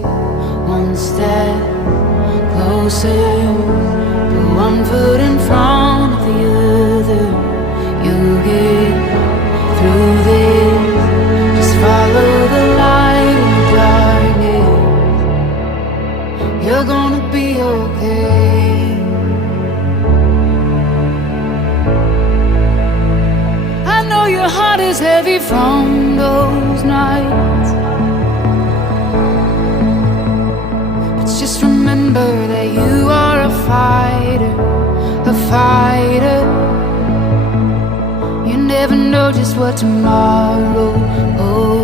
one step closer, put one foot in front of the other. You'll get through this, just follow the light in the darkness. You're gonna be okay. I know your heart is heavy from those nights, but just remember that you are a fighter, a fighter. You never know just what tomorrow holds.